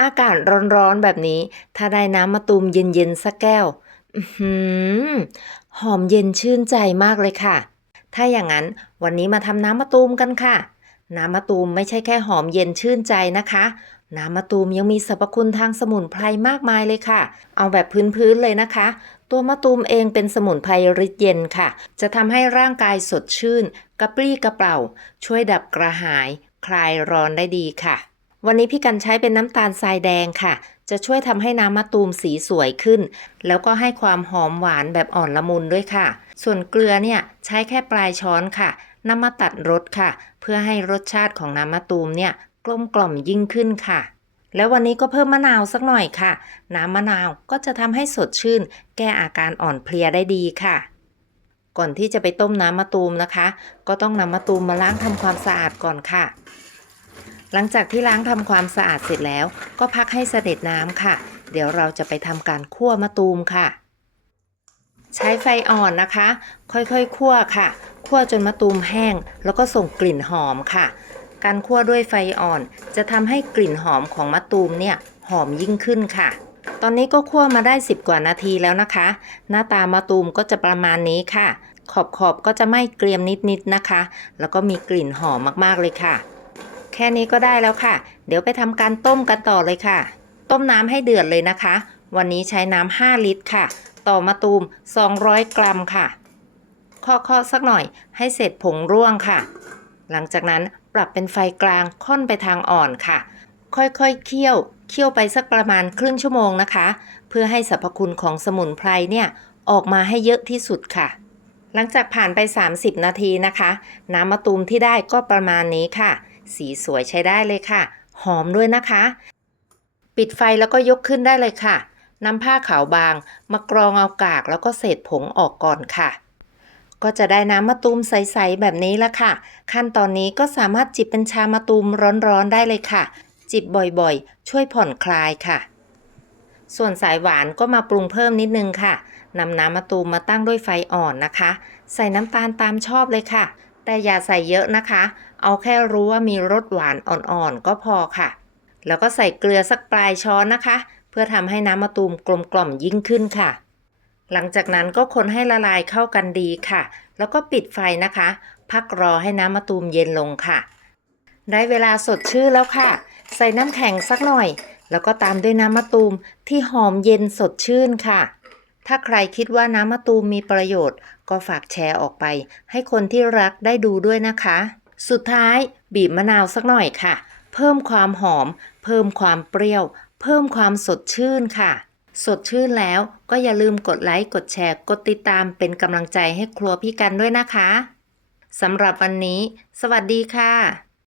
อากาศร้อนๆแบบนี้ ถ้าได้น้ำมะตูมเย็นๆสักแก้วหอมเย็นชื่นใจมากเลยค่ะ ถ้าอย่างนั้นวันนี้มาทำน้ำมะตูมกันค่ะ น้ำมะตูมไม่ใช่แค่หอมเย็นชื่นใจนะคะ น้ำมะตูมยังมีสรรพคุณทางสมุนไพรมากมายเลยค่ะ เอาแบบพื้นๆเลยนะคะ ตัวมะตูมเองเป็นสมุนไพรฤทธิ์เย็นค่ะ จะทำให้ร่างกายสดชื่น กระปรี้กระเปร่า ช่วยดับกระหาย คลายร้อนได้ดีค่ะ วันนี้พี่กันใช้เป็นน้ำตาลทรายแดงค่ะ จะช่วยทำให้น้ำมะตูมสีสวยขึ้น แล้วก็ให้ความหอมหวานแบบอ่อนละมุนด้วยค่ะ ส่วนเกลือเนี่ยใช้แค่ปลายช้อนค่ะนำมาตัดรสค่ะ เพื่อให้รสชาติของน้ำมะตูมเนี่ยกลมกล่อมยิ่งขึ้นค่ะ แล้ววันนี้ก็เพิ่มมะนาวสักหน่อยค่ะ น้ำมะนาวก็จะทำให้สดชื่น แก้อาการอ่อนเพลียได้ดีค่ะก่อนที่จะไปต้มน้ำมะตูมนะคะ ก็ต้องนำมะตูมมาล้างทำความสะอาดก่อนค่ะ หลังจากที่ล้างทำความสะอาดเสร็จแล้ว ก็พักให้เสด็จน้ำค่ะ เดี๋ยวเราจะไปทำการคั่วมะตูมค่ะ ใช้ไฟอ่อนนะคะ ค่อยๆคั่วค่ะ คั่วจนมะตูมแห้ง แล้วก็ส่งกลิ่นหอมค่ะ การคั่วด้วยไฟอ่อน จะทำให้กลิ่นหอมของมะตูมเนี่ยหอมยิ่งขึ้นค่ะ ตอนนี้ก็คั่วมาได้ 10 กว่านาทีแล้วนะคะ หน้าตามะตูมก็จะประมาณนี้ค่ะ ขอบๆบก็จะไม่เกรียมนิดๆนะคะ แล้วก็มีกลิ่นหอมมากๆเลยค่ะ ค่นี้ก็ได้แล้วค่ะ เดี๋ยวไปทำการต้มกันต่อเลยค่ะ ต้มน้ำให้เดือดเลยนะคะ วันนี้ใช้น้ำ5ลิตรค่ะ ต่อมะตูม 200 กรัมค่ะเคาะๆสักหน่อยให้เสร็จผงร่วงค่ะ หลังจากนั้นปรับเป็นไฟกลางค่อนไปทางอ่อนค่ะ ค่อยๆเคี่ยว เคี่ยวไปสักประมาณครึ่งชั่วโมงนะคะ เพื่อให้สรรพคุณของสมุนไพรเนี่ยออกมาให้เยอะที่สุดค่ะ หลังจากผ่านไป 30 นาทีนะคะ น้ำมะตูมที่ได้ก็ประมาณนี้ค่ะ สีสวยใช้ได้เลยค่ะ หอมด้วยนะคะ ปิดไฟแล้วก็ยกขึ้นได้เลยค่ะนำผ้าขาวบางมากรองเอากากแล้วก็เศษผงออกก่อนค่ะ ก็จะได้น้ำมะตูมใสๆแบบนี้ละค่ะ ขั้นตอนนี้ก็สามารถจิบเป็นชามะตูมร้อนๆได้เลยค่ะ จิบบ่อยๆ ช่วยผ่อนคลายค่ะ ส่วนสายหวานก็มาปรุงเพิ่มนิดนึงค่ะนำน้ำมะตูมมาตั้งด้วยไฟอ่อนนะคะ ใส่น้ำตาลตามชอบเลยค่ะ แต่อย่าใส่เยอะนะคะ เอาแค่รู้ว่ามีรสหวานอ่อนๆก็พอค่ะ แล้วก็ใส่เกลือสักปลายช้อนนะคะ เพื่อทำให้น้ำมะตูมกลมกล่อมยิ่งขึ้นค่ะ หลังจากนั้นก็คนให้ละลายเข้ากันดีค่ะ แล้วก็ปิดไฟนะคะ พักรอให้น้ำมะตูมเย็นลงค่ะ ได้เวลาสดชื่นแล้วค่ะ ใส่น้ำแข็งสักหน่อย แล้วก็ตามด้วยน้ำมะตูมที่หอมเย็นสดชื่นค่ะ ถ้าใครคิดว่าน้ำมะตูมมีประโยชน์ ก็ฝากแชร์ออกไป ให้คนที่รักได้ดูด้วยนะคะ สุดท้ายบีบมะนาวสักหน่อยค่ะ เพิ่มความหอม เพิ่มความเปรี้ยว เพิ่มความสดชื่นค่ะ สดชื่นแล้วก็อย่าลืมกดไลค์ กดแชร์ กดติดตามเป็นกำลังใจให้ครัวพี่กันด้วยนะคะสำหรับวันนี้ สวัสดีค่ะ